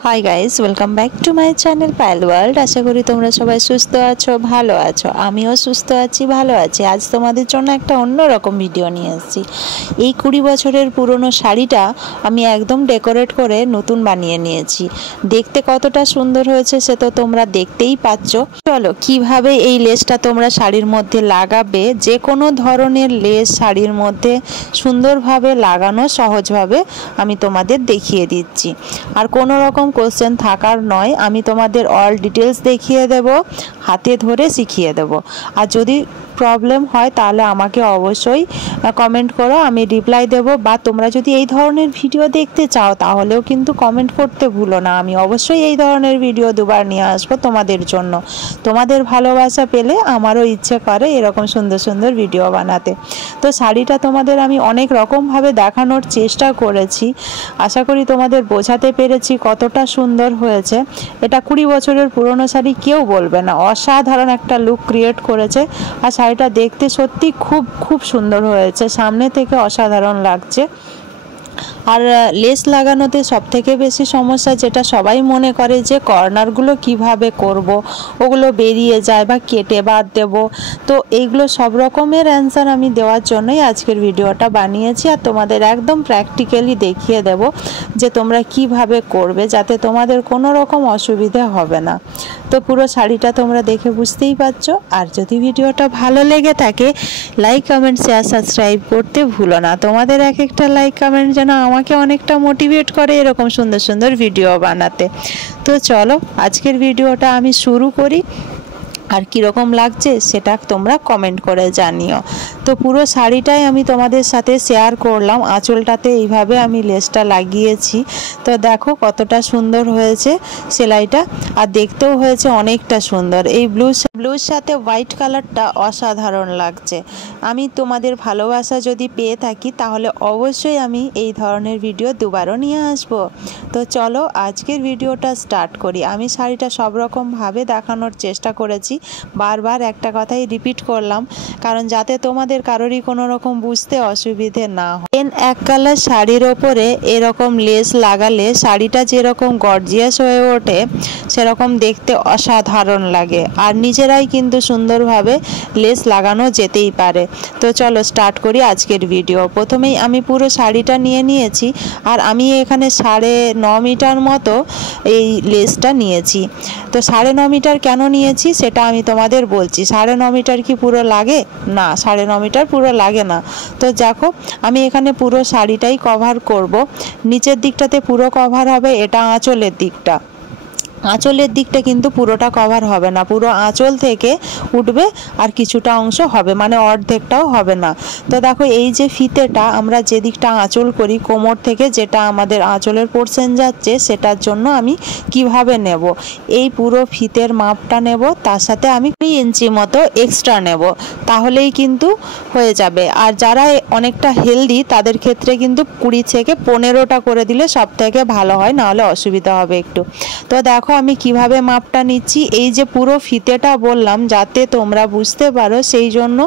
High guys welcome back to my channel Payal world. आशा करी तुम्हारा सबाई सुस्थ आछो भालो आछो। आमिও सुस्थ आছি ভালো আছি। আজ তোমাদের জন্য একটা অন্যরকম ভিডিও নিয়ে এসেছি। এই 20 বছরের পুরনো শাড়িটা আমি একদম ডেকোরেট করে নতুন বানিয়ে নিয়েছি। দেখতে কতটা সুন্দর হয়েছে সে তো তোমরা দেখতেই পাচ্ছ। চলো কিভাবে এই লেসটা তোমরা শাড়ির মধ্যে লাগাবে, যে কোনো ধরনের লেস শাড়ির মধ্যে সুন্দরভাবে লাগানো সহজভাবে আমি তোমাদের দেখিয়ে দিচ্ছি। আর কোনো রকম কোশ্চেন থাকার নয়, আমি তোমাদের অল ডিটেলস দেখিয়ে দেব, হাতে ধরে শিখিয়ে দেব। আর যদি প্রবলেম হয় তাহলে আমাকে অবশ্যই কমেন্ট করো, আমি রিপ্লাই দেব। বা তোমরা যদি এই ধরনের ভিডিও দেখতে চাও তাহলেও কিন্তু কমেন্ট করতে ভুলো না। আমি অবশ্যই এই ধরনের ভিডিও দুবার নিয়ে আসবো তোমাদের জন্য। তোমাদের ভালোবাসা পেলে আমারও ইচ্ছে করে এরকম সুন্দর সুন্দর ভিডিও বানাতে। তো শাড়িটা তোমাদের আমি অনেক রকমভাবে দেখানোর চেষ্টা করেছি। আশা করি তোমাদের বোঝাতে পেরেছি কতটা সুন্দর হয়েছে। এটা 20 বছরের পুরনো শাড়ি, কেউ বলবে না। অসাধারণ একটা লুক ক্রিয়েট করেছে। আর শাড়িটা দেখতে সত্যি খুব খুব সুন্দর হয়েছে, সামনে থেকে অসাধারণ লাগছে। আর লেস লাগানোতে সবথেকে বেশি সমস্যা যেটা সবাই মনে করে যে কর্নারগুলো কিভাবে করব, ওগুলো বেরিয়ে যায় বা কেটে বাদ দেব। তো এইগুলো সব রকমের অ্যান্সার আমি দেওয়ার জন্যই আজকের ভিডিওটা বানিয়েছি। আর তোমাদের একদম প্র্যাকটিক্যালি দেখিয়ে দেব যে তোমরা কিভাবে করবে, যাতে তোমাদের কোনো রকম অসুবিধা হবে না। তো পুরো শাড়িটা তোমরা দেখে বুঝতেই পারছো। আর যদি ভিডিওটা ভালো লেগে থাকে লাইক কমেন্ট শেয়ার সাবস্ক্রাইব করতে ভুলো না। তোমাদের এক একটা লাইক কমেন্ট যেন আমাকে অনেকটা মোটিভেট করে এরকম সুন্দর সুন্দর ভিডিও বানাতে। তো চলো আজকের ভিডিওটা আমি শুরু করি। আর কীরকম লাগছে সেটা তোমরা কমেন্ট করে জানিও। তো পুরো শাড়িটাই আমি তোমাদের সাথে শেয়ার করলাম। আঁচলটাতে এইভাবে আমি লেসটা লাগিয়েছি। তো দেখো কতটা সুন্দর হয়েছে সেলাইটা, আর দেখতেও হয়েছে অনেকটা সুন্দর। এই ব্লুর সাথে হোয়াইট কালারটা অসাধারণ লাগছে। আমি তোমাদের ভালোবাসা যদি পেয়ে থাকি তাহলে অবশ্যই আমি এই ধরনের ভিডিও দুবারও নিয়ে আসব। তো চলো আজকের ভিডিওটা স্টার্ট করি। আমি শাড়িটা সব রকমভাবে দেখানোর চেষ্টা করেছি, বারবার একটা কথাই রিপিট করলাম, কারণ যাতে তোমাদের কারোরই কোনো রকম বুঝতে অসুবিধে না হয়। এক কালার শাড়ির ওপরে এরকম লেস লাগালে শাড়িটা যেরকম গর্জিয়াস হয়ে ওঠে সেরকম দেখতে অসাধারণ লাগে। আর নিজেরাই কিন্তু সুন্দরভাবে লেস লাগানো যেতেই পারে। তো চলো স্টার্ট করি আজকের ভিডিও। প্রথমেই আমি পুরো শাড়িটা নিয়ে নিয়েছি। আর আমি এখানে 9.5 মিটার মতো এই লেসটা নিয়েছি। তো 9.5 মিটার কেন নিয়েছি সেটা আমি তোমাদের বলছি। 9.5 মিটার কি পুরো লাগে? না, 9.5 মিটার পুরো লাগে না। তো দেখো আমি এখানে পুরো শাড়িটাই কভার করব। নিচের দিকটাতে পুরো কভার হবে, এটা আঁচলের দিকটা। আঁচলের দিকটা কিন্তু পুরোটা কভার হবে না, পুরো আঁচল থেকে উঠবে আর কিছুটা অংশ হবে, মানে অর্ধেকটাও হবে না। তো দেখো এই যে ফিতেটা আমরা যে দিকটা আঁচল করি কোমর থেকে, যেটা আমাদের আঁচলের পোর্শন যাচ্ছে, সেটার জন্য আমি কিভাবে নেব, এই পুরো ফিতের মাপটা নেব, তার সাথে আমি 3 ইঞ্চি মতো এক্সট্রা নেব, তাহলেই কিন্তু হয়ে যাবে। আর যারা অনেকটা হেলদি তাদের ক্ষেত্রে কিন্তু 20 থেকে 15টা করে দিলে সব থেকে ভালো হয়, নাহলে অসুবিধা হবে একটু। তো দেখো আমি কিভাবে মাপটা নিচ্ছি। এই যে পুরো ফিতেটা বললাম যাতে তোমরা বুঝতে পারো, সেই জন্য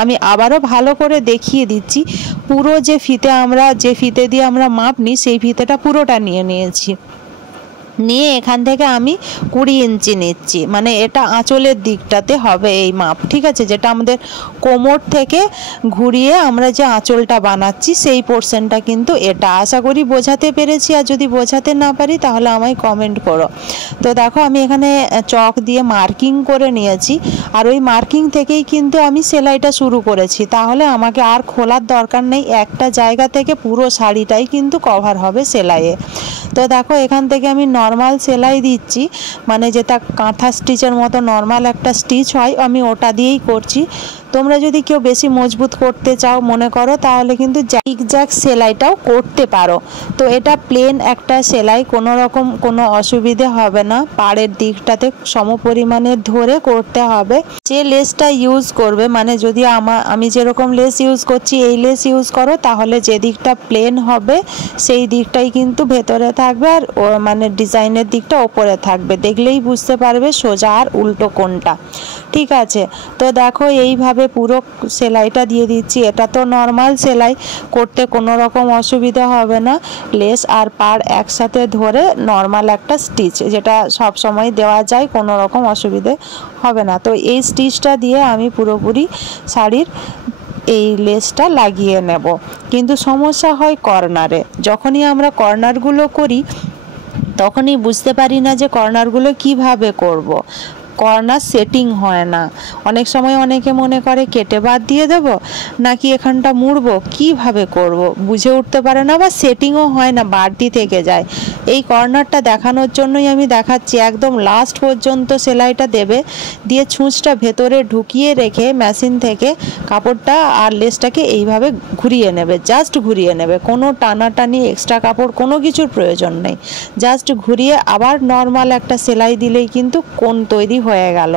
আমি আবারও ভালো করে দেখিয়ে দিচ্ছি। পুরো যে ফিতে আমরা যে ফিতে দিয়ে আমরা মাপ নিই সেই ফিতেটা পুরোটা নিয়ে নিয়েছি। নিয়ে এখান থেকে আমি 20 ইঞ্চি নিচ্ছি, মানে এটা আঁচলের দিকটাতে হবে এই মাপ, ঠিক আছে? যেটা আমাদের কোমর থেকে ঘুরিয়ে আমরা যে আঁচলটা বানাচ্ছি সেই পোর্শনটা কিন্তু এটা। আশা করি বোঝাতে পেরেছি। আর যদি বোঝাতে না পারি তাহলে আমায় কমেন্ট করো। তো দেখো আমি এখানে চক দিয়ে মার্কিং করে নিয়েছি। আর ওই মার্কিং থেকেই কিন্তু আমি সেলাইটা শুরু করেছি, তাহলে আমাকে আর খোলার দরকার নেই। একটা জায়গা থেকে পুরো শাড়িটাই কিন্তু কভার হবে সেলাইয়ে। তো দেখো এখান থেকে আমি নর্মাল সেলাই দিচ্ছি, মানে যেটা কাঁথা স্টিচের মতো নর্মাল একটা স্টিচ হয়, আমি ওটা দিয়েই করছি। তোমরা যদি কেউ বেশি মজবুত করতে চাও মনে করো তাহলে কিন্তু জিগজ্যাগ সেলাইটাও করতে পারো। তো এটা প্লেন একটা সেলাই, কোনো রকম কোনো অসুবিধে হবে না। পাড়ের দিকটাতে সমপরিমাণে ধরে করতে হবে। যে লেসটা ইউজ করবে, মানে যদি আমি যেরকম লেস ইউজ করছি এই লেস ইউজ করো, তাহলে যে দিকটা প্লেন হবে সেই দিকটাই কিন্তু ভেতরে থাকবে। আর মানে ডিজাইন ডিজাইনের দিকটা ওপরে থাকবে, দেখলেই বুঝতে পারবে সোজা আর উল্টো কোনটা। ঠিক আছে, তো দেখো এইভাবে পুরো সেলাইটা দিয়ে দিচ্ছি। এটা তো নর্মাল সেলাই, করতে কোনো রকম অসুবিধা হবে না। লেস আর পাড় একসাথে ধরে নর্মাল একটা স্টিচ, যেটা সব সময় দেওয়া যায়, কোনো রকম অসুবিধে হবে না। তো এই স্টিচটা দিয়ে আমি পুরোপুরি শাড়ির এই লেসটা লাগিয়ে নেব। কিন্তু সমস্যা হয় কর্নারে। যখনই আমরা কর্নারগুলো করি তখনই বুঝতে পারি না যে কর্নারগুলো কিভাবে করব। কর্নার সেটিং হয় না। অনেক সময় অনেকে মনে করে কেটে বাদ দিয়ে দেব নাকি এখানটা মুড়বো, কিভাবে করব বুঝে উঠতে পারে না, বা সেটিংও হয় না, বাড়তি থেকে যায়। এই কর্নারটা দেখানোর জন্যই আমি দেখাচ্ছি। একদম লাস্ট পর্যন্ত সেলাইটা দেবে, দিয়ে ছুঁচটা ভেতরে ঢুকিয়ে রেখে মেশিন থেকে কাপড়টা আর লেসটাকে এইভাবে ঘুরিয়ে নেবে, জাস্ট ঘুরিয়ে নেবে। কোনো টানাটানি এক্সট্রা কাপড় কোনো কিছুর প্রয়োজন নেই। জাস্ট ঘুরিয়ে আবার নর্মাল একটা সেলাই দিলেই কিন্তু কোণ তৈরি হয়ে গেল।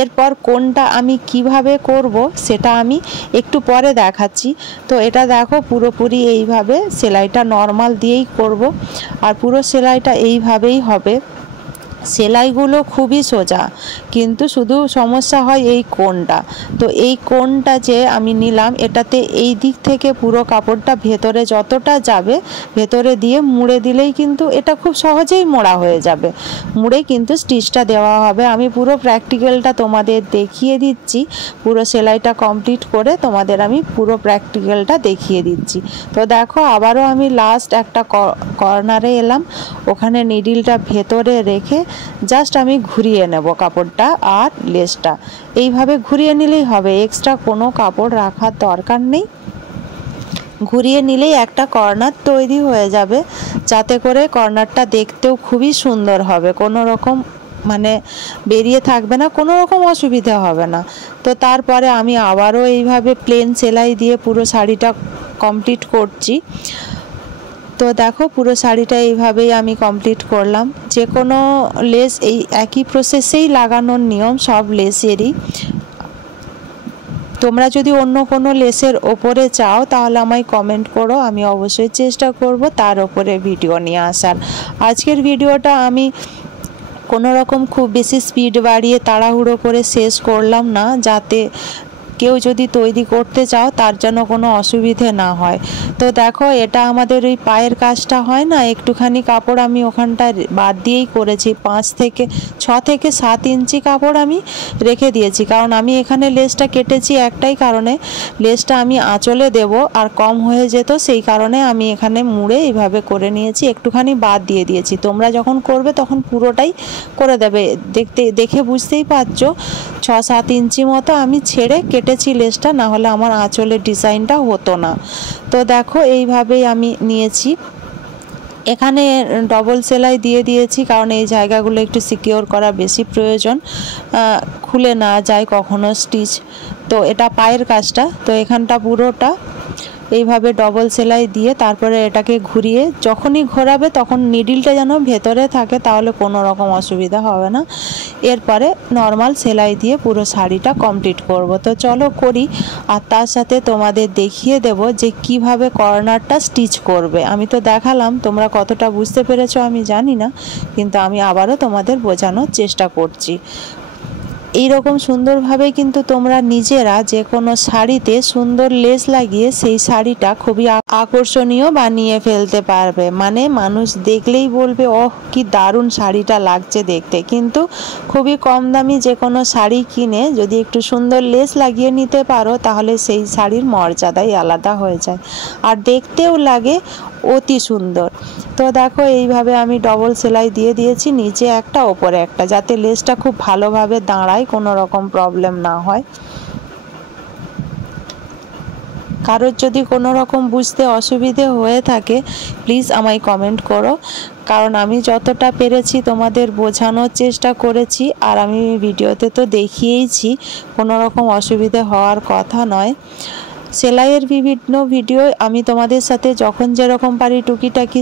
এরপর কোণটা আমি কিভাবে করব সেটা আমি একটু পরে দেখাচ্ছি। তো এটা দেখো পুরোপুরি এইভাবে সেলাইটা নর্মাল দিয়েই করব, আর পুরো সেলাইটা এইভাবেই হবে। সেলাইগুলো খুবই সোজা, কিন্তু শুধু সমস্যা হয় এই কোণটা। তো এই কোণটা যে আমি নিলাম, এটাতে এই দিক থেকে পুরো কাপড়টা ভেতরে যতটা যাবে ভেতরে দিয়ে মুড়ে দিলেই কিন্তু এটা খুব সহজেই মোড়া হয়ে যাবে। মুড়ে কিন্তু স্টিচটা দেওয়া হবে। আমি পুরো প্র্যাকটিক্যালটা তোমাদের দেখিয়ে দিচ্ছি। পুরো সেলাইটা কমপ্লিট করে তোমাদের আমি পুরো প্র্যাকটিক্যালটা দেখিয়ে দিচ্ছি। তো দেখো আবারও আমি লাস্ট একটা কর্নারে এলাম, ওখানে নিডলটা ভেতরে রেখে জাস্ট আমি ঘুরিয়ে নেব কাপড়টা আর লেসটা। এইভাবে ঘুরিয়ে নিলেই হবে, এক্সট্রা কোনো কাপড় রাখার দরকার নেই। ঘুরিয়ে নিলেই একটা কর্নার তৈরি হয়ে যাবে, যাতে করে কর্নারটা দেখতেও খুবই সুন্দর হবে, কোনো রকম মানে বেরিয়ে থাকবে না, কোনো রকম অসুবিধা হবে না। তো তারপরে আমি আবারও এইভাবে প্লেন সেলাই দিয়ে পুরো শাড়িটা কমপ্লিট করছি। তো দেখো পুরো শাড়িটা এইভাবেই আমি কমপ্লিট করলাম। যে কোনো লেস এই একই প্রসেসেই লাগানোর নিয়ম সব লেসেরই। তোমরা যদি অন্য কোনো লেসের ওপরে চাও তাহলে আমায় কমেন্ট করো, আমি অবশ্যই চেষ্টা করব তার ওপরে ভিডিও নিয়ে আসার। আজকের ভিডিওটা আমি কোনো রকম খুব বেশি স্পিড বাড়িয়ে তাড়াহুড়ো করে শেষ করলাম না, যাতে কেউ যদি তৈরি করতে চাও তার যেন কোনো অসুবিধে না হয়। তো দেখো এটা আমাদের ওই পায়ের কাজটা হয় না, একটুখানি কাপড় আমি ওখানটা বাদ দিয়েই করেছি। 6 থেকে 7 ইঞ্চি কাপড় আমি রেখে দিয়েছি, কারণ আমি এখানে লেসটা কেটেছি একটাই কারণে, লেসটা আমি আঁচলে দেব আর কম হয়ে যেত, সেই কারণে আমি এখানে মুড়ে এইভাবে করে নিয়েছি, একটুখানি বাদ দিয়ে দিয়েছি। তোমরা যখন করবে তখন পুরোটাই করে দেবে। দেখে বুঝতেই পারছো 6-7 ইঞ্চি মতো আমি ছেড়ে কেটেছি লেসটা, না হলে আমার আঁচলের ডিজাইনটা হতো না। তো দেখো এইভাবেই আমি নিয়েছি। এখানে ডবল সেলাই দিয়ে দিয়েছি, কারণ এই জায়গাগুলো একটু সিকিওর করা বেশি প্রয়োজন, খুলে না যায় কখনো স্টিচ। তো এটা পায়ের কাজটা, তো এখানটা পুরোটা এইভাবে ডবল সেলাই দিয়ে তারপরে এটাকে ঘুরিয়ে যখনই ঘোরাবে তখন নিডলটা যেন ভেতরে থাকে, তাহলে কোনো রকম অসুবিধা হবে না। এরপরে নর্মাল সেলাই দিয়ে পুরো শাড়িটা কমপ্লিট করব। তো চলো করি, আর তার সাথে তোমাদের দেখিয়ে দেব যে কিভাবে কর্নারটা স্টিচ করবে। আমি তো দেখালাম, তোমরা কতটা বুঝতে পেরেছো আমি জানি না, কিন্তু আমি আবারও তোমাদের বোঝানোর চেষ্টা করছি। এই রকম সুন্দরভাবে কিন্তু তোমরা নিজেরা যে কোনো শাড়িতে সুন্দর লেস লাগিয়ে সেই শাড়িটা খুবই আকর্ষণীয় বানিয়ে ফেলতে পারবে। মানে মানুষ দেখলেই বলবে ওহ কি দারুণ শাড়িটা লাগছে দেখতে। কিন্তু খুবই কম দামি যে কোনো শাড়ি কিনে যদি একটু সুন্দর লেস লাগিয়ে নিতে পারো তাহলে সেই শাড়ির মর্যাদাই আলাদা হয়ে যায়, আর দেখতেও লাগে অতি সুন্দর। তো দেখো এইভাবে আমি ডবল সেলাই দিয়ে দিয়েছি, নিচে একটা ওপরে একটা, যাতে লেসটা খুব ভালোভাবে দাঁড়ায়, কোনো রকম প্রবলেম না হয়। কারোর যদি কোনো রকম বুঝতে অসুবিধে হয়ে থাকে প্লিজ আমায় কমেন্ট করো, কারণ আমি যতটা পেরেছি তোমাদের বোঝানোর চেষ্টা করেছি, আর আমি ভিডিওতে তো দেখিয়েইছি, কোনো রকম অসুবিধে হওয়ার কথা নয়। সেলাইয়ের বিভিন্ন ভিডিও আমি তোমাদের সাথে যখন যেরকম পারি টুকিটাকি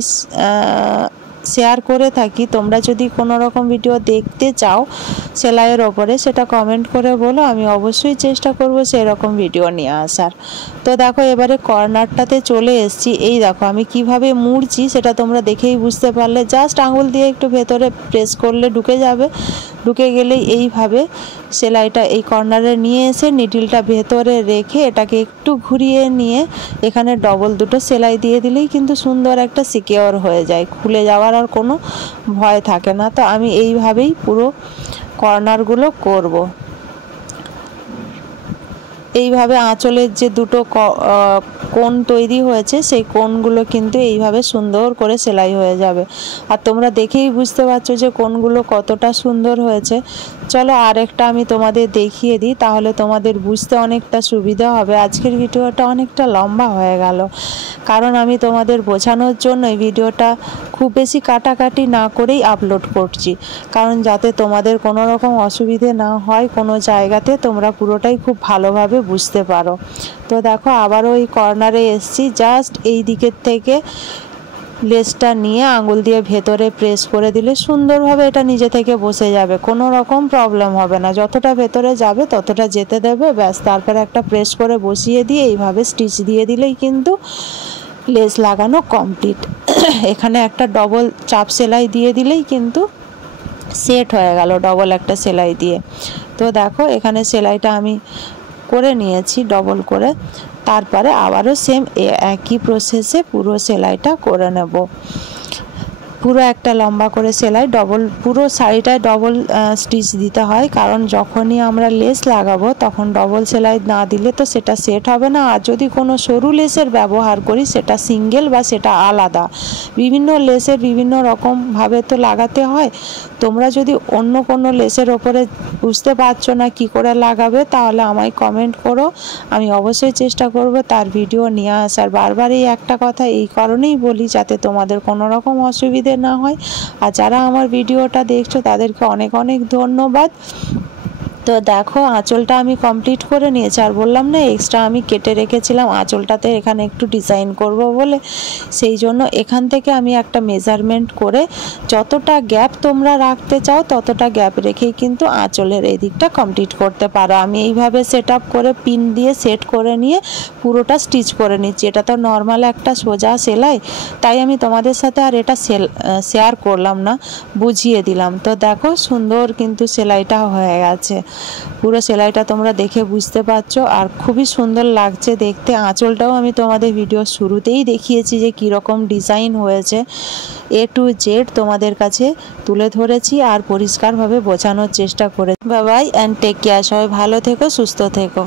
শেয়ার করে থাকি, তোমরা যদি কোনো রকম ভিডিও দেখতে চাও সেলাইয়ের ওপরে সেটা কমেন্ট করে বলো, আমি অবশ্যই চেষ্টা করব সেই রকম ভিডিও নিয়ে আসার। তো দেখো এবারে কর্নারটাতে চলে এসেছি। এই দেখো আমি কিভাবে মুড়ছি সেটা তোমরা দেখেই বুঝতে পারলে। জাস্ট আঙুল দিয়ে একটু ভেতরে প্রেস করলে ঢুকে যাবে, ঢুকে গেলেই এইভাবে সেলাইটা এই কর্নারে নিয়ে এসে নিডলটা ভেতরে রেখে এটাকে একটু ঘুরিয়ে নিয়ে এখানে ডবল দুটো সেলাই দিয়ে দিলেই কিন্তু সুন্দর একটা সিকিওর হয়ে যায়, খুলে যাওয়ার আর কোনো ভয় থাকে না। তো আমি এইভাবেই পুরো কর্নারগুলো করব। এইভাবে আঁচলের যে দুটো কোণ তৈরি হয়েছে সেই কোণগুলো কিন্তু এইভাবে সুন্দর করে সেলাই হয়ে যাবে। আর তোমরা দেখেই বুঝতে পারছো যে কোণগুলো কতটা সুন্দর হয়েছে। চলো আরেকটা আমি তোমাদের দেখিয়ে দিই, তাহলে তোমাদের বুঝতে অনেকটা সুবিধা হবে। আজকের ভিডিওটা অনেকটা লম্বা হয়ে গেল, কারণ আমি তোমাদের বোঝানোর জন্য এই ভিডিওটা খুব বেশি কাটাকাটি না করেই আপলোড করছি, কারণ যাতে তোমাদের কোনো রকম অসুবিধে না হয় কোনো জায়গাতে, তোমরা পুরোটাই খুব ভালোভাবে বুঝতে পারো। তো দেখো আবারও এই কর্নারে এসছি, জাস্ট এই দিকের থেকে লেসটা নিয়ে আঙুল দিয়ে ভেতরে প্রেস করে দিলে সুন্দরভাবে এটা নিজে থেকে বসে যাবে, কোনো রকম প্রবলেম হবে না। যতটা ভেতরে যাবে ততটা যেতে দেবে, ব্যাস। তারপরে একটা প্রেস করে বসিয়ে দিয়ে এইভাবে স্টিচ দিয়ে দিলেই কিন্তু লেস লাগানো কমপ্লিট। এখানে একটা ডবল চাপ সেলাই দিয়ে দিলেই কিন্তু সেট হয়ে গেল, ডবল একটা সেলাই দিয়ে। তো দেখো এখানে সেলাইটা আমি করে নিয়েছি ডবল করে, তারপরে আবারও সেম একই প্রসেসে পুরো সেলাইটা করে নেব। পুরো একটা লম্বা করে সেলাই, ডবল পুরো শাড়িটায় ডবল স্টিচ দিতে হয়, কারণ যখনই আমরা লেস লাগাবো তখন ডবল সেলাই না দিলে তো সেটা সেট হবে না। আর যদি কোনো সরু লেসের ব্যবহার করি সেটা সিঙ্গেল বা সেটা আলাদা, বিভিন্ন লেসের বিভিন্ন রকমভাবে তো লাগাতে হয়। তোমরা যদি অন্য কোনো লেসের ওপরে বুঝতে পারছো না কি করে লাগাবে, তাহলে আমায় কমেন্ট করো, আমি অবশ্যই চেষ্টা করব তার ভিডিও নিয়ে আসার। বারবার এই একটা কথা এই কারণেই বলি যাতে তোমাদের কোনো রকম অসুবিধে না হয়। আর যারা আমার ভিডিওটা দেখছো তাদেরকে অনেক অনেক ধন্যবাদ। তো দেখো আঁচলটা আমি কমপ্লিট করে নিয়েছি, আর বললাম না এক্সট্রা আমি কেটে রেখেছিলাম আঁচলটাতে এখানে একটু ডিজাইন করব বলে, সেই জন্য এখান থেকে আমি একটা মেজারমেন্ট করে যতটা গ্যাপ তোমরা রাখতে চাও ততটা গ্যাপ রেখেই কিন্তু আঁচলের এই দিকটা কমপ্লিট করতে পারো। আমি এইভাবে সেট আপ করে পিন দিয়ে সেট করে নিয়ে পুরোটা স্টিচ করে নিচ্ছি। এটা তো নর্মাল একটা সোজা সেলাই, তাই আমি তোমাদের সাথে আর এটা শেয়ার করলাম না, বুঝিয়ে দিলাম। তো দেখো সুন্দর কিন্তু সেলাইটা হয়ে গেছে, পুরো সেলাইটা তোমরা দেখে বুঝতে পারছো, আর খুবই সুন্দর লাগছে দেখতে। আঁচলটাও আমি তোমাদের ভিডিও শুরুতেই দেখিয়েছি যে কীরকম ডিজাইন হয়েছে, A to Z তোমাদের কাছে তুলে ধরেছি আর পরিষ্কারভাবে বোঝানোর চেষ্টা করে। Bye bye and take care, সবাই ভালো থেকো, সুস্থ থেকো।